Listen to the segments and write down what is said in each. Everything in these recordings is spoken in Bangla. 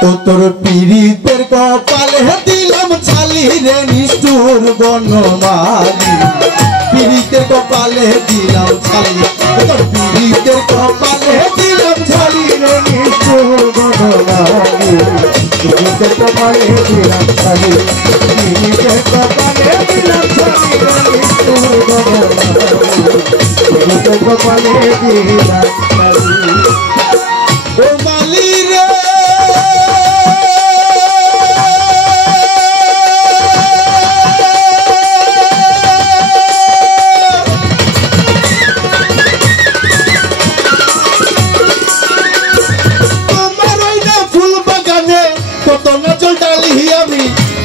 ও তোর পীড়িতের কপালে দিলাম ছালি রে নিষ্ঠুর বনমালী পীড়িতের কপালে দিলাম ছালি তোর পীড়িতের কপালে দিলাম ছালি রে নিষ্ঠুর বনমালী পীড়িতের কপালে দিলাম ছালি পীড়িতের কপালে দিলাম ছালি রে নিষ্ঠুর বনমালী পীড়িতের কপালে দিলাম ছালি ও মালি রে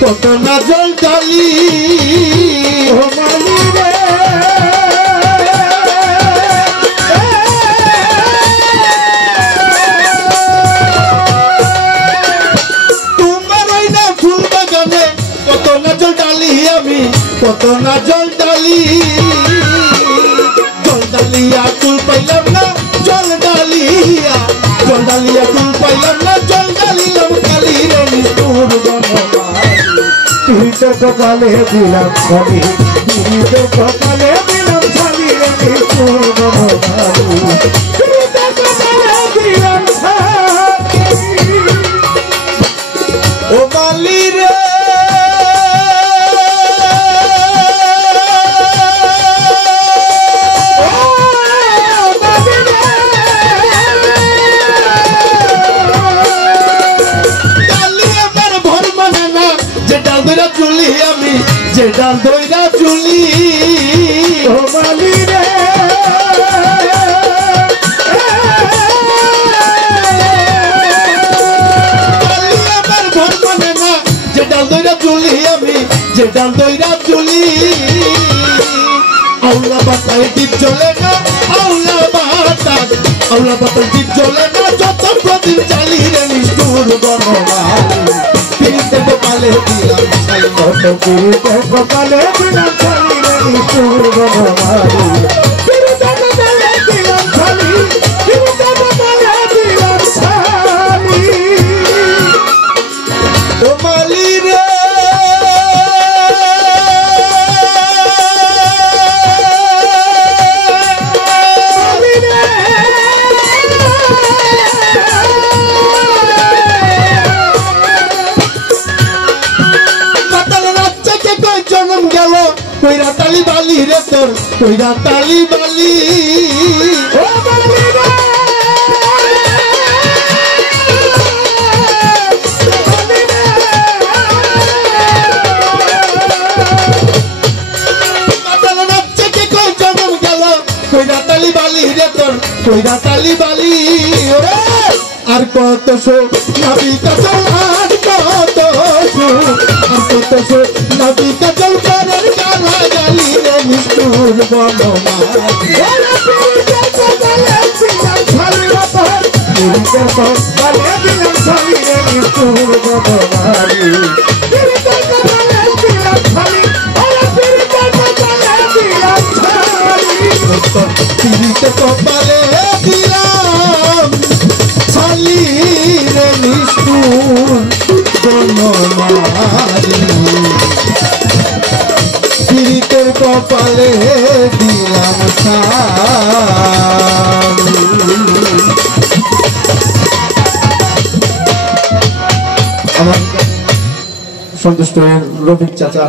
কত না জল ডালি ও মালি রে তোমার ওই না ফুল বাগানে কত না জল ডালি আমি কত না জল ডালিয়া কুল পাইলাম না জল ডালিয়া কুল পাইলাম না জল ডালিলাম খালি রে নিষ্ঠুর পীড়িতের কপালে দিলাম ছালি পীড়িতের কপালে দিলাম ছালি রে নিষ্ঠুর বনমালী পীড়িতের কপালে দিলাম ছালি ও মালি রে চুলি আমি যে ডাল দইরা চুলি ও মালি রে আমার ঘর মানে না যে ডাল দইরা চুলি আমি যে ডাল দইরা চুলি আউলা বাতায় দ্বীপ জ্বলে না আউলা বাতায় দ্বীপ জ্বলে না যত প্রদীপ জ্বালি রে নিষ্ঠুর বনমালী পীড়িতের কপালে দিলাম ছালি পীড়িতের কপালে দিলাম ছালি রে নিষ্ঠুর বনমালী পীড়িতের কপালে দিলাম ছালি পীড়িতের কপালে দিলাম ছালি ও মালি রে কইরা তালি বালি রে তোর কইরা তালি বালি ও বালি রে মাতাল নাচে কে কই জন্ম গেল কইরা তালি বালি রে তোর কইরা তালি বালি ওরে আর কত শো নাবিকা চল আর কত শো নাবিকা চল করার গালা গালি রে নিষ্ঠুর বনমালী পীড়িতের কপালে দিলাম ছালি পীড়িতের কপালে দিলাম ছালি রে নিষ্ঠুর বনমালী পীড়িতের কপালে দিলাম ছালি পীড়িতের কপালে দিলাম ছালি পীড়িতের কপালে দিলাম ছালি রে নিষ্ঠুর বনমালী পীড়িতের কপালে দিলাম ছালি আমার সন্তুষ্ট রফিক চাচা